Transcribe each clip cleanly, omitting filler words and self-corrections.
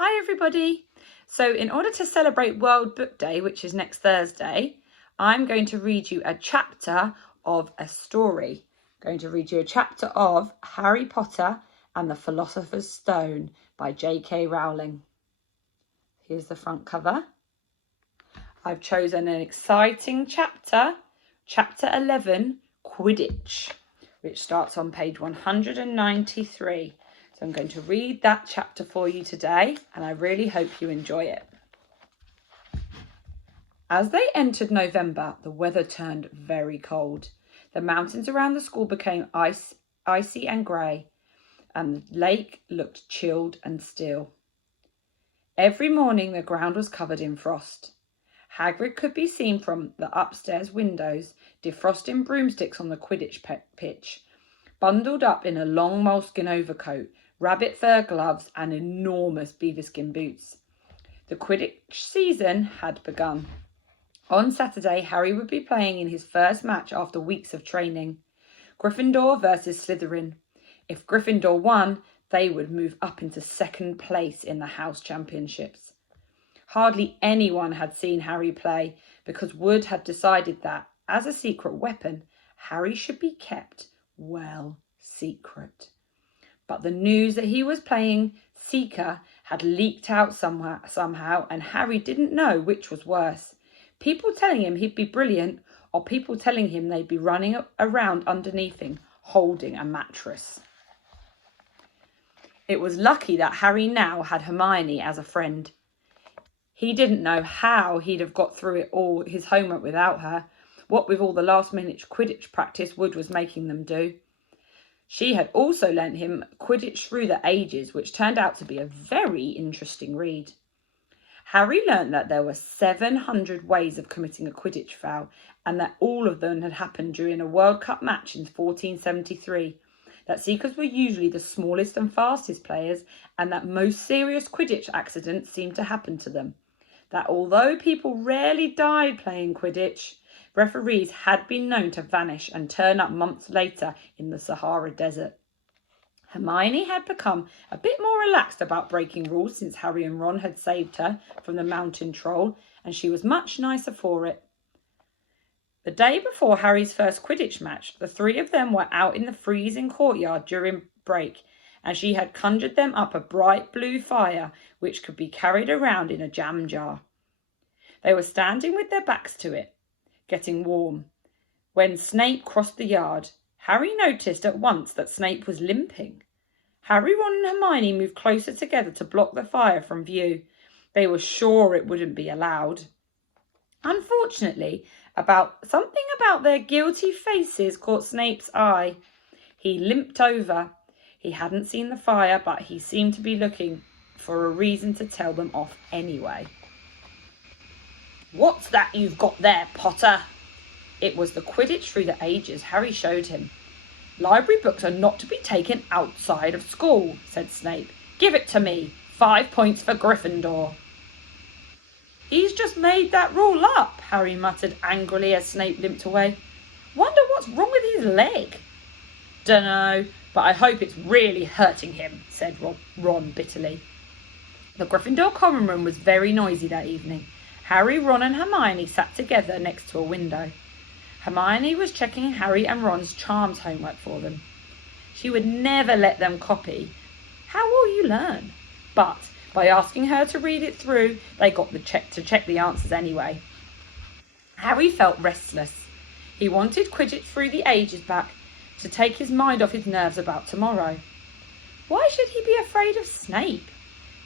Hi everybody! So in order to celebrate World Book Day, which is next Thursday, I'm going to read you a chapter of a story. I'm going to read you a chapter of Harry Potter and the Philosopher's Stone by J.K. Rowling. Here's the front cover. I've chosen an exciting chapter, chapter 11, Quidditch, which starts on page 193. So I'm going to read that chapter for you today, and I really hope you enjoy it. As they entered November, the weather turned very cold. The mountains around the school became icy and grey, and the lake looked chilled and still. Every morning the ground was covered in frost. Hagrid could be seen from the upstairs windows, defrosting broomsticks on the Quidditch pitch, bundled up in a long moleskin overcoat, rabbit fur gloves and enormous beaverskin boots. The Quidditch season had begun. On Saturday, Harry would be playing in his first match after weeks of training. Gryffindor versus Slytherin. If Gryffindor won, they would move up into second place in the house championships. Hardly anyone had seen Harry play because Wood had decided that, as a secret weapon, Harry should be kept well secret. But the news that he was playing Seeker had leaked out somehow, and Harry didn't know which was worse. People telling him he'd be brilliant, or people telling him they'd be running around underneath him, holding a mattress. It was lucky that Harry now had Hermione as a friend. He didn't know how he'd have got through it all, his homework without her, what with all the last-minute Quidditch practice Wood was making them do. She had also lent him Quidditch Through the Ages, which turned out to be a very interesting read. Harry learnt that there were 700 ways of committing a Quidditch foul, and that all of them had happened during a World Cup match in 1473, that Seekers were usually the smallest and fastest players, and that most serious Quidditch accidents seemed to happen to them, that although people rarely died playing Quidditch, referees had been known to vanish and turn up months later in the Sahara Desert. Hermione had become a bit more relaxed about breaking rules since Harry and Ron had saved her from the mountain troll, and she was much nicer for it. The day before Harry's first Quidditch match, the three of them were out in the freezing courtyard during break, and she had conjured them up a bright blue fire which could be carried around in a jam jar. They were standing with their backs to it, getting warm, when Snape crossed the yard. Harry noticed at once that Snape was limping. Harry, Ron and Hermione moved closer together to block the fire from view. They were sure it wouldn't be allowed. Unfortunately, something about their guilty faces caught Snape's eye. He limped over. He hadn't seen the fire, but he seemed to be looking for a reason to tell them off anyway. "What's that you've got there, Potter?" It was the Quidditch Through the Ages Harry showed him. "Library books are not to be taken outside of school," said Snape. "Give it to me. 5 points for Gryffindor." "He's just made that rule up," Harry muttered angrily as Snape limped away. "Wonder what's wrong with his leg." "Dunno, but I hope it's really hurting him," said Ron bitterly. The Gryffindor common room was very noisy that evening. Harry, Ron and Hermione sat together next to a window. Hermione was checking Harry and Ron's charms homework for them. She would never let them copy. How will you learn? But by asking her to read it through, they got to check the answers anyway. Harry felt restless. He wanted Quidditch Through the Ages back, to take his mind off his nerves about tomorrow. Why should he be afraid of Snape?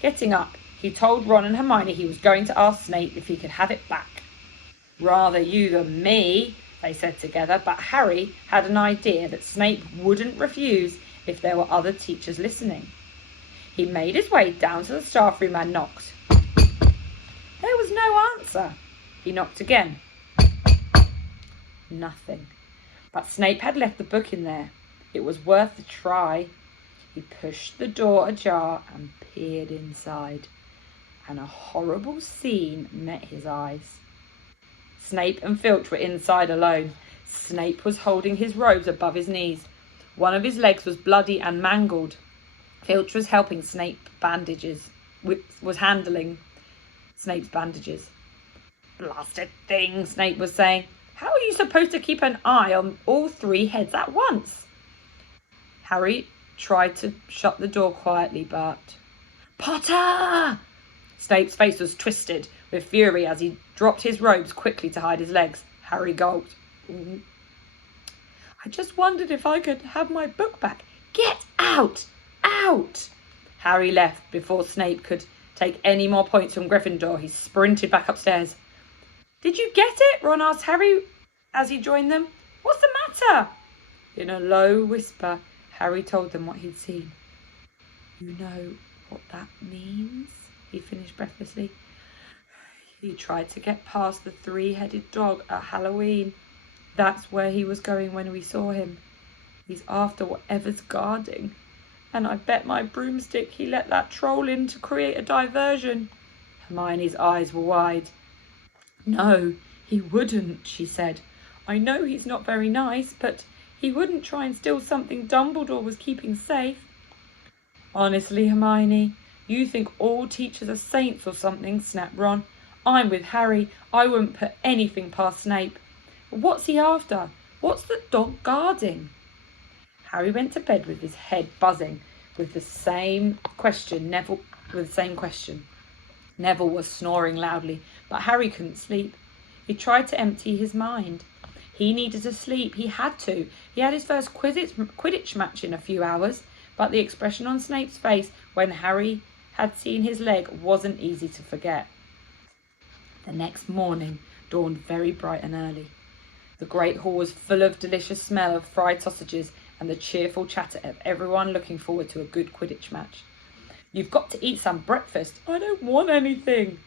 Getting up, he told Ron and Hermione he was going to ask Snape if he could have it back. "Rather you than me," they said together, but Harry had an idea that Snape wouldn't refuse if there were other teachers listening. He made his way down to the staff room and knocked. There was no answer. He knocked again. Nothing. But Snape had left the book in there. It was worth a try. He pushed the door ajar and peered inside, and a horrible scene met his eyes. Snape and Filch were inside alone. Snape was holding his robes above his knees. One of his legs was bloody and mangled. Filch was helping Snape bandages. was handling Snape's bandages. "Blasted thing," Snape was saying. "How are you supposed to keep an eye on all 3 heads at once?" Harry tried to shut the door quietly, but... "Potter!" Snape's face was twisted with fury as he dropped his robes quickly to hide his legs. Harry gulped. "I just wondered if I could have my book back." "Get out! Out!" Harry left before Snape could take any more points from Gryffindor. He sprinted back upstairs. "Did you get it?" Ron asked Harry as he joined them. "What's the matter?" In a low whisper, Harry told them what he'd seen. "You know what that means?" he finished breathlessly. "He tried to get past the 3-headed dog at Halloween. That's where he was going when we saw him. He's after whatever's guarding. And I bet my broomstick he let that troll in to create a diversion." Hermione's eyes were wide. "No, he wouldn't," she said. "I know he's not very nice, but he wouldn't try and steal something Dumbledore was keeping safe." "Honestly, Hermione, you think all teachers are saints or something," snapped Ron. "I'm with Harry. I wouldn't put anything past Snape. But what's he after? What's the dog guarding?" Harry went to bed with his head buzzing with the same question. Neville was snoring loudly, but Harry couldn't sleep. He tried to empty his mind. He needed to sleep. He had to. He had his first Quidditch match in a few hours, but the expression on Snape's face when Harry had seen his leg wasn't easy to forget. The next morning dawned very bright and early. The great hall was full of delicious smell of fried sausages and the cheerful chatter of everyone looking forward to a good Quidditch match. "You've got to eat some breakfast." "I don't want anything."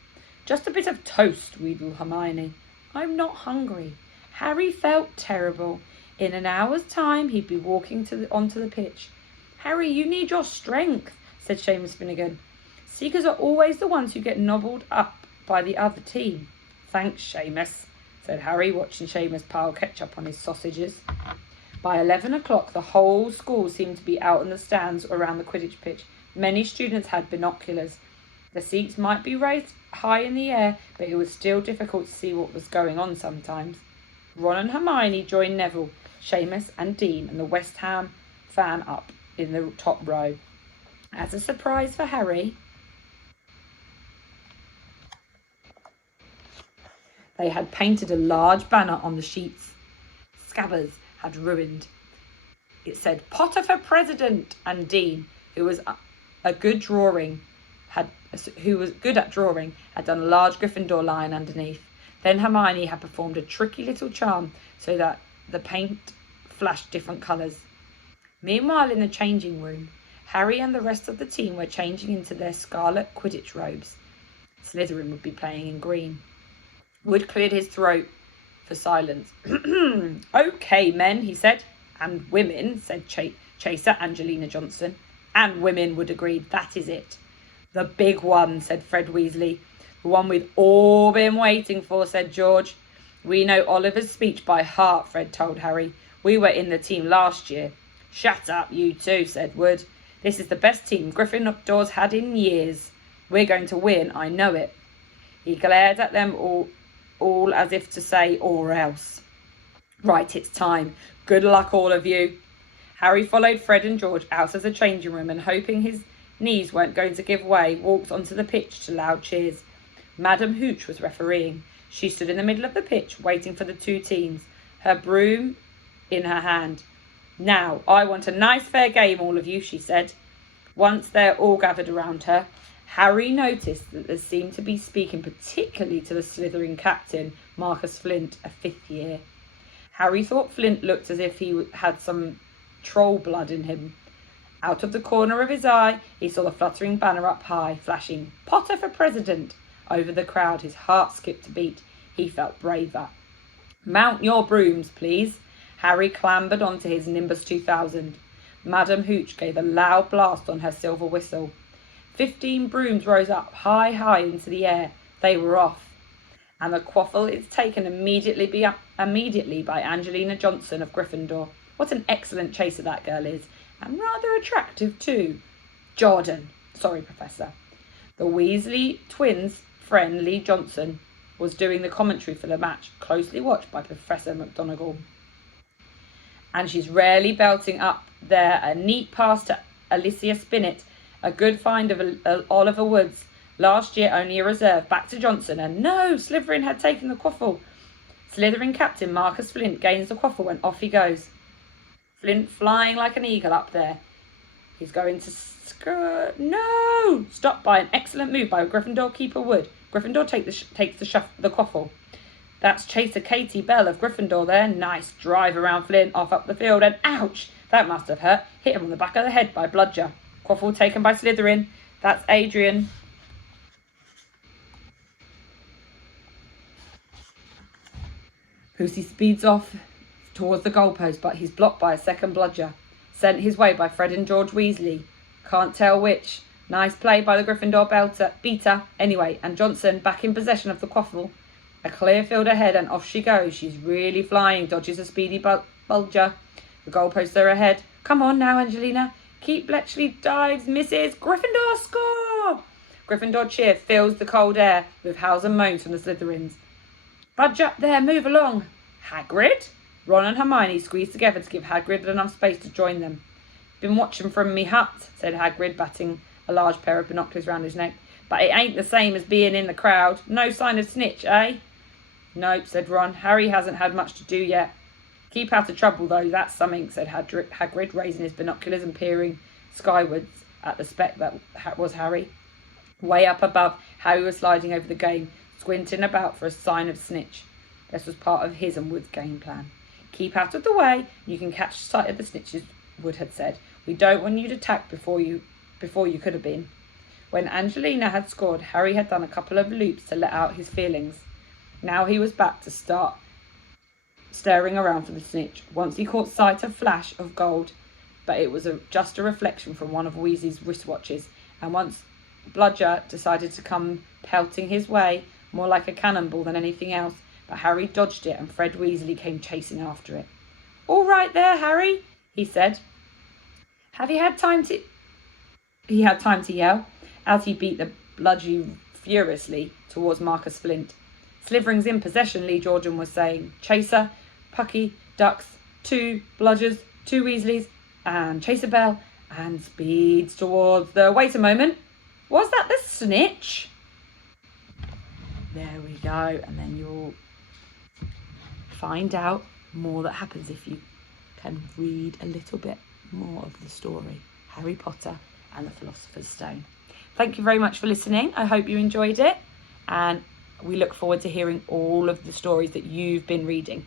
"Just a bit of toast," wheedled Hermione. "I'm not hungry." Harry felt terrible. In an hour's time, he'd be walking onto the pitch. "Harry, you need your strength," said Seamus Finnegan. "Seekers are always the ones who get nobbled up by the other team." "Thanks, Seamus," said Harry, watching Seamus pile ketchup on his sausages. By 11 o'clock, the whole school seemed to be out in the stands around the Quidditch pitch. Many students had binoculars. The seats might be raised high in the air, but it was still difficult to see what was going on sometimes. Ron and Hermione joined Neville, Seamus and Dean and the West Ham fan up in the top row. As a surprise for Harry, they had painted a large banner on the sheets Scabbers had ruined. It said "Potter for President," and Dean, who was good at drawing, had done a large Gryffindor lion underneath. Then Hermione had performed a tricky little charm so that the paint flashed different colours. Meanwhile, in the changing room, Harry and the rest of the team were changing into their scarlet Quidditch robes. Slytherin would be playing in green. Wood cleared his throat for silence. "Okay, men," he said. "And women," said Chaser Angelina Jonson. "And women," Wood agreed. "That is it." "The big one," said Fred Weasley. "The one we've all been waiting for," said George. "We know Oliver's speech by heart," Fred told Harry. "We were in the team last year." "Shut up, you two," said Wood. "This is the best team Gryffindor's had in years. We're going to win, I know it." He glared at them all as if to say, "Or else." "Right, it's time. Good luck, all of you." Harry followed Fred and George out of the changing room and, hoping his knees weren't going to give way, walked onto the pitch to loud cheers. Madam Hooch was refereeing. She stood in the middle of the pitch, waiting for the two teams, her broom in her hand. "Now, I want a nice fair game, all of you," she said. Once they're all gathered around her, Harry noticed that they seemed to be speaking particularly to the Slytherin captain, Marcus Flint, a 5th year. Harry thought Flint looked as if he had some troll blood in him. Out of the corner of his eye, he saw the fluttering banner up high, flashing "Potter for President" over the crowd. His heart skipped a beat. He felt braver. "Mount your brooms, please." Harry clambered onto his Nimbus 2000. Madam Hooch gave a loud blast on her silver whistle. 15 brooms rose up high into the air. They were off. And the quaffle is taken immediately by Angelina Jonson of Gryffindor. What an excellent chaser that girl is. And rather attractive too. Sorry, Professor. The Weasley twins' friend Lee Jonson was doing the commentary for the match, closely watched by Professor McGonagall. And she's rarely belting up there. A neat pass to Alicia Spinnet, a good find of Oliver Woods. Last year only a reserve. Back to Jonson, and no, Slytherin had taken the quaffle. Slytherin captain Marcus Flint gains the quaffle and off he goes. Flint flying like an eagle up there. He's going to no! Stopped by an excellent move by Gryffindor keeper Wood. Gryffindor takes the quaffle. That's Chaser Katie Bell of Gryffindor there. Nice drive around Flint, off up the field, and ouch! That must have hurt. Hit him on the back of the head by Bludger. Quaffle taken by Slytherin. That's Adrian. Pussy speeds off towards the goalpost, but he's blocked by a second Bludger. Sent his way by Fred and George Weasley. Can't tell which. Nice play by the Gryffindor beater. Anyway, and Jonson back in possession of the quaffle. A clear field ahead, and off she goes. She's really flying. Dodges a speedy Bulger. The goalposts are ahead. Come on now, Angelina. Keep Bletchley dives, misses. Gryffindor score! Gryffindor cheer fills the cold air with howls and moans from the Slytherins. Budge up there, move along. Hagrid? Ron and Hermione squeeze together to give Hagrid enough space to join them. Been watching from me hut, said Hagrid, batting a large pair of binoculars round his neck. But it ain't the same as being in the crowd. No sign of snitch, eh? Nope, said Ron. Harry hasn't had much to do yet. Keep out of trouble, though, that's something, said Hagrid, raising his binoculars and peering skywards at the speck that was Harry. Way up above, Harry was sliding over the game, squinting about for a sign of snitch. This was part of his and Wood's game plan. Keep out of the way, you can catch sight of the snitches, Wood had said. We don't want you to attack before you could have been. When Angelina had scored, Harry had done a couple of loops to let out his feelings. Now he was back to start staring around for the snitch. Once he caught sight of flash of gold, but it was just a reflection from one of Weasley's wristwatches, and once Bludger decided to come pelting his way, more like a cannonball than anything else, but Harry dodged it and Fred Weasley came chasing after it. All right there, Harry, he said. Have you had time to... He had time to yell, as he beat the bludgeon furiously towards Marcus Flint. Slytherin's in possession, Lee Jordan was saying. Chaser, Pucky, Ducks, 2 Bludgers, 2 Weasleys, and Chaser Bell, and speeds towards the... Wait a moment. Was that the snitch? There we go. And then you'll find out more that happens if you can read a little bit more of the story. Harry Potter and the Philosopher's Stone. Thank you very much for listening. I hope you enjoyed it. And we look forward to hearing all of the stories that you've been reading.